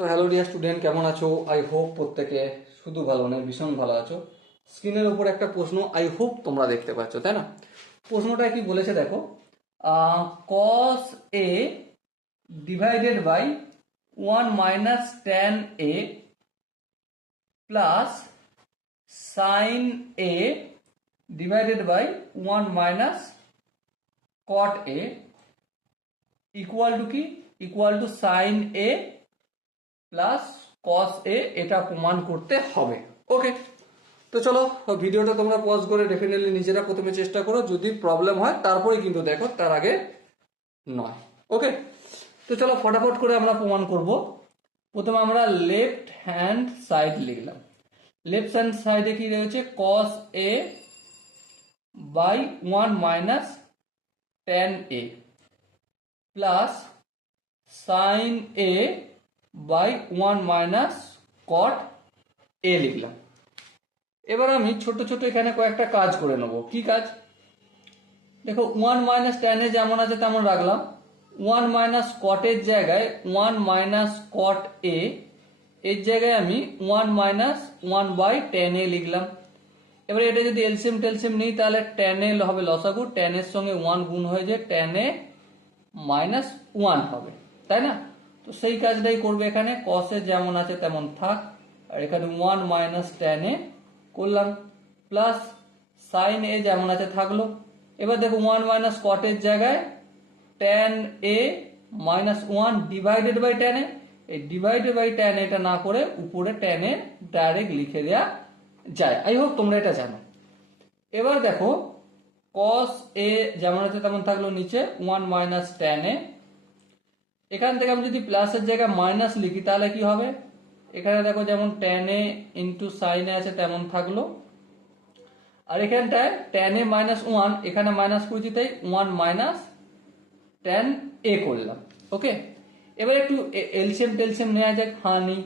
তো hello dear student, কেমন আছো? আই হোপ প্রত্যেকে শুধু ভালো নয়, ভীষণ ভালো আছো। স্ক্রিনের উপর একটা প্রশ্ন আই হোপ তোমরা দেখতে পাচ্ছ, তাই না? প্রশ্নটা কি বলেছে দেখো, cos A divided by 1 - tan a plus sine A divided by 1 - cot a equal to কি? Equal to sine A plus cos A, এটা প্রমাণ করতে হবে। ওকে, তো চলো ভিডিওটা তোমরা পজ করে ডেফিনেটলি নিজেরা প্রথমে চেষ্টা করো, যদি প্রবলেম হয় তারপরে কিন্তু দেখো, তার আগে নয়। ওকে, তো চলো ফটাফট করে আমরা প্রমাণ করব। প্রথমে আমরা লেফট হ্যান্ড সাইড লিখলাম। লেফট হ্যান্ড সাইডে কি রয়েছে? Cos A by 1 - tan a plus sine A by 1 - cot a লিখলাম। এবার আমি ছোট ছোট এখানে কয়েকটা কাজ করে নেব। কি কাজ? দেখো 1 - tan a যেমন আছে তেমন রাখলাম। 1 - cot এর জায়গায় 1 - cot a এর জায়গায় আমি 1 - 1/tan a লিখলাম। এবার এটা যদি এলসিএম টেলসিএম নিই তাহলে tan a হবে লসাগু, tan এর সঙ্গে 1 গুণ হয়ে যায়, tan a -1 হবে, তাই না? তো সেই কাজটাই করবে এখানে। cos এ যেমন আছে তেমন থাক, আর এখানে 1 - tan a করলাম, প্লাস সাইন এ যেমন আছে থাকলো। এবার দেখো 1 - cot এর জায়গায় tan a -1 divided by tan a, এই ডিভাইডেড বাই tan a এটা না করে উপরে tan a ডাইরেক্ট লিখে দেয়া যায়। আই হোপ তোমরা এটা জানো। এবার দেখো cos a যেমন আছে তেমন থাকলো, নিচে 1 - tan a। এখান থেকে আমি যদি প্লাসের জায়গায় মাইনাস লিখি তাহলে কি হবে? এখানে দেখো যেমন tan a ইন্টু সাইন এ আছে তেমন থাকলো, আর এখানটায় tan a -1 এখানে মাইনাস করেছি, তাই 1 - tan a করলাম। ওকে, এবার একটু এলসিএম টেলসিএম নেওয়া যাক। হ্যাঁ নি,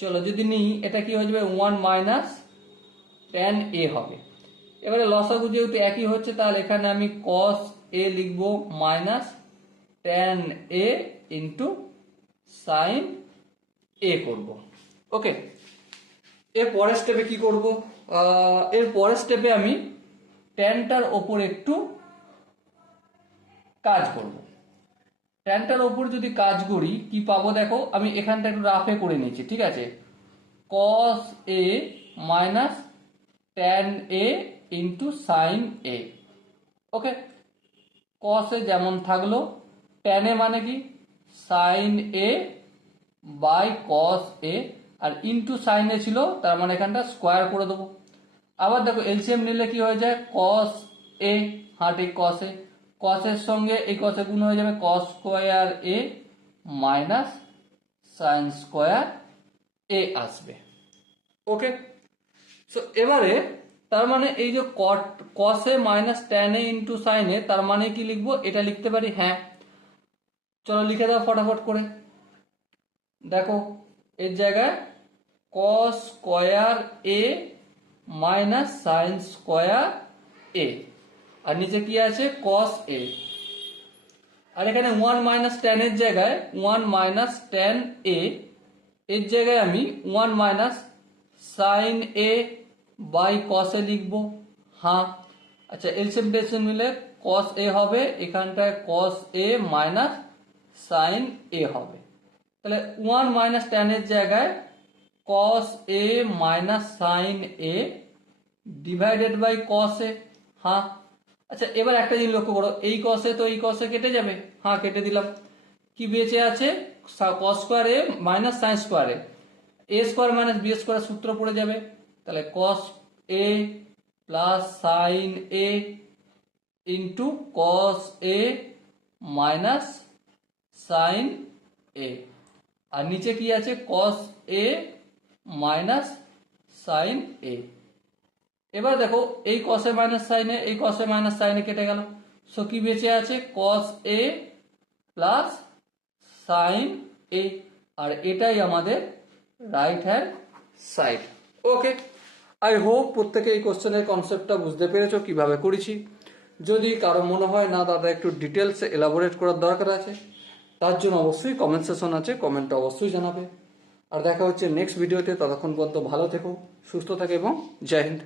চলো যদি নিই, এটা কি হয়ে যাবে? 1 - tan a হবে। এবারে লসাগু যেহেতু একই হচ্ছে, তাহলে এখানে আমি cos a লিখবো minus tan a into sine A করব। ওকে, এর পরের স্টেপে কি করব? এর পরের স্টেপে আমি ট্যানটার ওপর একটু কাজ করব। ট্যানটার ওপর যদি কাজ করি কি পাবো দেখো, আমি এখানটা একটু রাফে করে নিয়েছি, ঠিক আছে? cos a minus tan a into sine A. Okay, cos A যেমন থাকলো, tan a মানে কি? Sine A by cos a, আর ইন্টু সাইন এ ছিল, তার মানে এখানটা স্কোয়ার করে দেবো। আবার দেখো এলসিএম নিলে কি হয়ে যায়? cos a, হাট এই cos a, cos এর সঙ্গে এই cos এ গুণ হয়ে যাবে, cos square a minus sine square a আসবে। ওকে, সো এবারে তার মানে এই যে cos a minus tan a into sine A, তার মানে কি লিখবো? এটা লিখতে পারি। হ্যাঁ, চলো লিখে দাও ফটাফট করে। দেখো এর জায়গায় cos square a minus sine square a, আর নিচে কি আছে? cos a, আর এখানে 1 - tan এর জায়গায় 1 - tan a এর জায়গায় আমি 1 - sine a by cos a লিখবো। হ্যাঁ, আচ্ছা এলসিএম টেলসিএম নিলে cos a হবে, এখানটায় cos a minus sine a হবে। তাহলে 1 - tan এর জায়গায় cos a minus sine a divided by cos a। হ্যাঁ, আচ্ছা এবার একটা জিনিস লক্ষ্য করো, এই cos a তো এই cos a কেটে যাবে। হ্যাঁ, কেটে দিলাম। কি বেঁচে আছে? cos square a minus sine square a square minus B square সূত্র পড়ে যাবে। তাহলে cos a plus sine a into cos a minus sine a, আর নিচে কি আছে? cos a minus sine a। এবার দেখো এই cos a minus sine a, এই cos a minus sine a কেটে গেল। সো কি বেঁচে আছে? cos a plus sine a, আর এটাই আমাদের right hand side. Okay, I hope প্রত্যেকে এই কোশ্চেনের কনসেপ্টটা বুঝতে পেরেছো কিভাবে করেছি। যদি কারো মনে হয় না দাদা একটু ডিটেলসে এলাবোরেট করার দরকার আছে, তার জন্য অবশ্যই কমেন্ট সেকশন আছে, কমেন্টে অবশ্যই জানাবে। আর দেখা হচ্ছে নেক্সট ভিডিওতে। ততক্ষণ পর্যন্ত ভালো থেকো, সুস্থ থাকো এবং জয় হিন্দ।